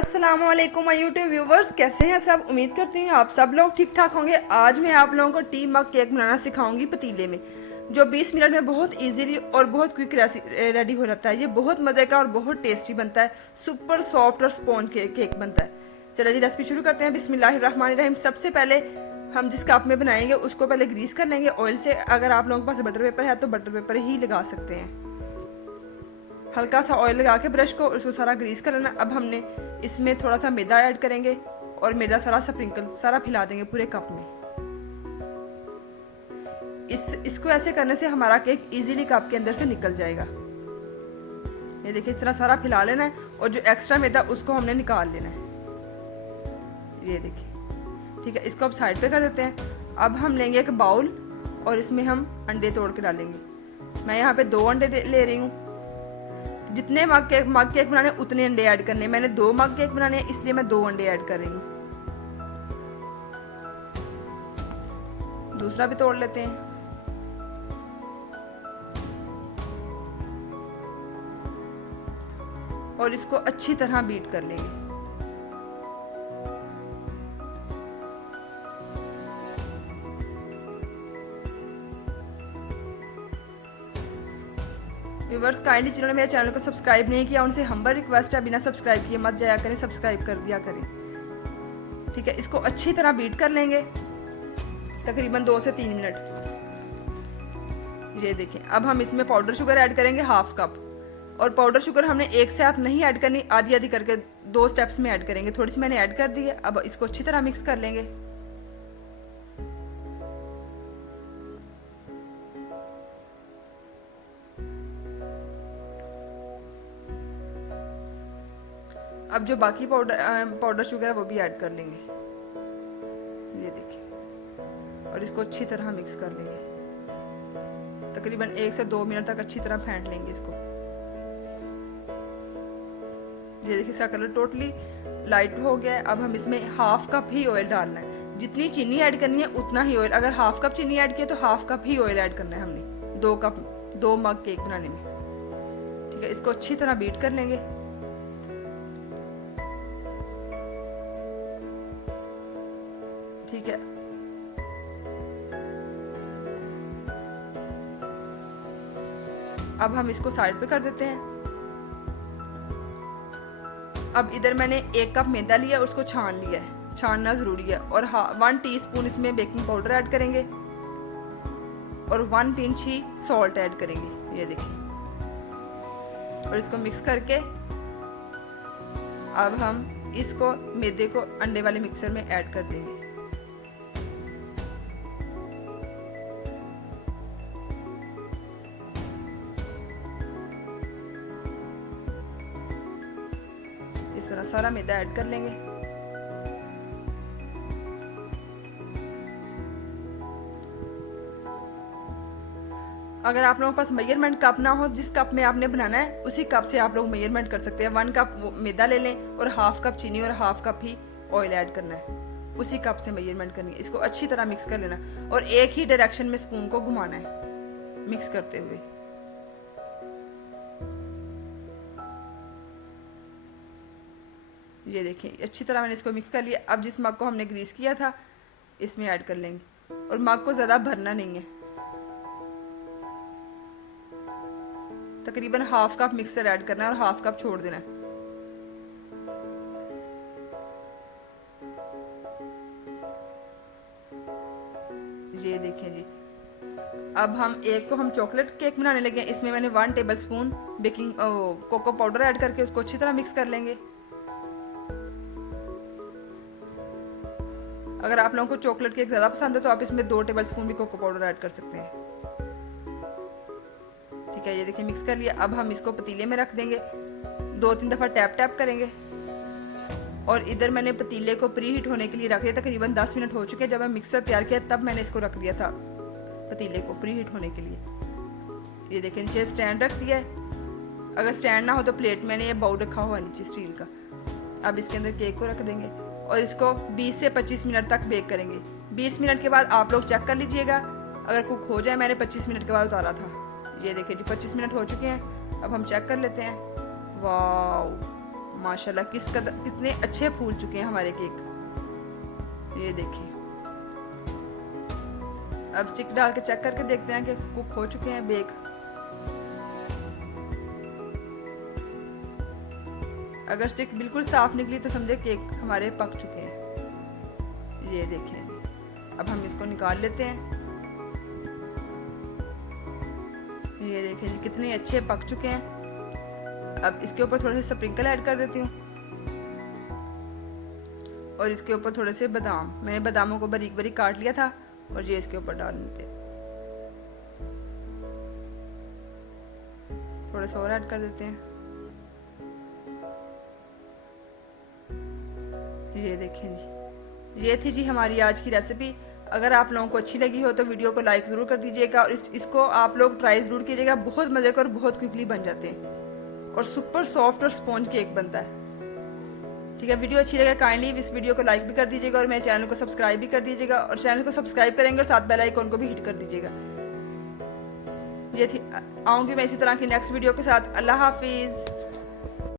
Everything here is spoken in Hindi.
अस्सलामुअलैकुम माय यूट्यूब व्यूवर्स, कैसे हैं सब। उम्मीद करती हूँ आप सब लोग ठीक ठाक होंगे। आज मैं आप लोगों को टी मग केक बनाना सिखाऊंगी पतीले में, जो 20 मिनट में बहुत इजीली और बहुत क्विक रेडी हो जाता है। ये बहुत मज़े का और बहुत टेस्टी बनता है। सुपर सॉफ्ट और स्पॉन्ज केक बनता है। चलिए जी रेसिपी शुरू करते हैं। बिस्मिल्लाहिर्रहमानिर्रहीम। सबसे पहले हम जिस कप में बनाएंगे उसको पहले ग्रीस कर लेंगे ऑयल से। अगर आप लोगों के पास बटर पेपर है तो बटर पेपर ही लगा सकते हैं। हल्का सा ऑयल लगा के ब्रश को उसको सारा ग्रीस कर लेना। अब हमने इसमें थोड़ा सा मैदा ऐड करेंगे और मैदा सारा स्प्रिंकल सारा फैला देंगे पूरे कप में। इसको ऐसे करने से हमारा केक इजीली कप के अंदर से निकल जाएगा। ये देखिए, इस तरह सारा फैला लेना है और जो एक्स्ट्रा मैदा उसको हमने निकाल लेना है। ये देखिए, ठीक है। इसको अब साइड पे कर देते हैं। अब हम लेंगे एक बाउल और इसमें हम अंडे तोड़ के डालेंगे। मैं यहाँ पे 2 अंडे ले रही हूँ। जितने मग केक बनाने उतने अंडे ऐड करने। मैंने 2 मग केक बनाने हैं इसलिए मैं 2 अंडे ऐड कर रही हूँ। दूसरा भी तोड़ लेते हैं। और इसको अच्छी तरह बीट कर लेंगे। व्यूवर्स, काइंडली जिन्होंने मेरे चैनल को सब्सक्राइब नहीं किया उनसे हम्बल रिक्वेस्ट है, बिना सब्सक्राइब किए मत जाया करें, सब्सक्राइब कर दिया करें। ठीक है, इसको अच्छी तरह बीट कर लेंगे तकरीबन 2 से 3 मिनट। ये देखें, अब हम इसमें पाउडर शुगर ऐड करेंगे 1/2 कप। और पाउडर शुगर हमने एक साथ नहीं ऐड करनी, आधी आधी करके 2 स्टेप्स में ऐड करेंगे। थोड़ी सी मैंने ऐड कर दी है। अब इसको अच्छी तरह मिक्स कर लेंगे। अब जो बाकी पाउडर शुगर है वो भी ऐड कर लेंगे। ये देखिए, और इसको अच्छी तरह मिक्स कर लेंगे। तकरीबन 1 से 2 मिनट तक अच्छी तरह फेंट लेंगे इसको। ये देखिए, इसका कलर टोटली लाइट हो गया है। अब हम इसमें 1/2 कप ही ऑयल डालना है। जितनी चीनी ऐड करनी है उतना ही ऑयल। अगर 1/2 कप चीनी ऐड किया तो 1/2 कप ही ऑयल ऐड करना है हमने 2 मग केक बनाने में। ठीक है, इसको अच्छी तरह बीट कर लेंगे। ठीक है, अब हम इसको साइड पे कर देते हैं। अब इधर मैंने 1 कप मैदा लिया, उसको छान लिया है। छानना जरूरी है। और 1 टीस्पून इसमें बेकिंग पाउडर ऐड करेंगे और 1 पिंच ही सॉल्ट ऐड करेंगे। ये देखिए, और इसको मिक्स करके अब हम इसको मैदे को अंडे वाले मिक्सर में ऐड कर देंगे। इस तरह सारा मैदा ऐड कर लेंगे। अगर आप लोगों के पास मेजरमेंट कप ना हो, जिस कप में आपने बनाना है उसी कप से आप लोग मेजरमेंट कर सकते हैं। 1 कप मैदा ले लें और 1/2 कप चीनी और 1/2 कप ही ऑयल ऐड करना है। उसी कप से मेजरमेंट करनी है। इसको अच्छी तरह मिक्स कर लेना और एक ही डायरेक्शन में स्पून को घुमाना है मिक्स करते हुए। ये देखिए, अच्छी तरह मैंने इसको मिक्स कर लिया। अब जिस मग को हमने ग्रीस किया था इसमें ऐड कर लेंगे। और मग को ज़्यादा भरना नहीं है। तकरीबन 1/2 कप मिक्सर ऐड करना है और 1/2 कप छोड़ देना है। ये देखें जी, अब हम चॉकलेट केक बनाने लगे हैं। इसमें मैंने 1 tablespoon baking cocoa powder add करके उसको अच्छी तरह मिक्स कर लेंगे। अगर आप लोगों को चॉकलेट केक ज़्यादा पसंद है तो आप इसमें 2 टेबलस्पून भी कोको पाउडर ऐड कर सकते हैं। ठीक है, ये देखिए मिक्स कर लिया। अब हम इसको पतीले में रख देंगे। 2-3 दफ़ा टैप टैप करेंगे। और इधर मैंने पतीले को प्री हीट होने के लिए रख दिया। तकरीबन 10 मिनट हो चुके हैं। जब मैं मिक्सर तैयार किया तब मैंने इसको रख दिया था पतीले को प्री हीट होने के लिए। ये देखिए, नीचे स्टैंड रख दिया है। अगर स्टैंड ना हो तो प्लेट मैंने ये बाउल रखा हुआ है नीचे स्टील का। अब इसके अंदर केक को रख देंगे और इसको 20 से 25 मिनट तक बेक करेंगे। 20 मिनट के बाद आप लोग चेक कर लीजिएगा, अगर कुक हो जाए। मैंने 25 मिनट के बाद उतारा था। ये देखिए जी 25 मिनट हो चुके हैं। अब हम चेक कर लेते हैं। वाह, माशाल्लाह कितने अच्छे फूल चुके हैं हमारे केक। ये देखिए, अब स्टिक डाल के चेक करके देखते हैं कि कुक हो चुके हैं बेक। अगर स्टिक बिल्कुल साफ निकली तो समझे केक हमारे पक चुके हैं। ये देखिए, अब हम इसको निकाल लेते हैं। ये देखिए जी कितने अच्छे पक चुके हैं। अब इसके ऊपर थोड़े से स्प्रिंकल ऐड कर देती हूँ और इसके ऊपर थोड़े से बादाम, मैंने बादामों को बारीक बारीक काट लिया था और ये इसके ऊपर डाल देते हैं। थोड़ा सा और ऐड कर देते हैं। ये देखें जी, ये थी जी हमारी आज की रेसिपी। अगर आप लोगों को अच्छी लगी हो तो वीडियो को लाइक ज़रूर कर दीजिएगा और इसको आप लोग ट्राई ज़रूर कीजिएगा। बहुत मज़े का और बहुत क्विकली बन जाते हैं और सुपर सॉफ्ट और स्पॉन्ज केक बनता है। ठीक है, वीडियो अच्छी लगे काइंडली इस वीडियो को लाइक भी कर दीजिएगा और मेरे चैनल को सब्सक्राइब भी कर दीजिएगा और चैनल को सब्सक्राइब करेंगे और साथ बेल आइकन को भी हिट कर दीजिएगा। ये थी, आऊँगी मैं इसी तरह की नेक्स्ट वीडियो के साथ। अल्लाह हाफिज़।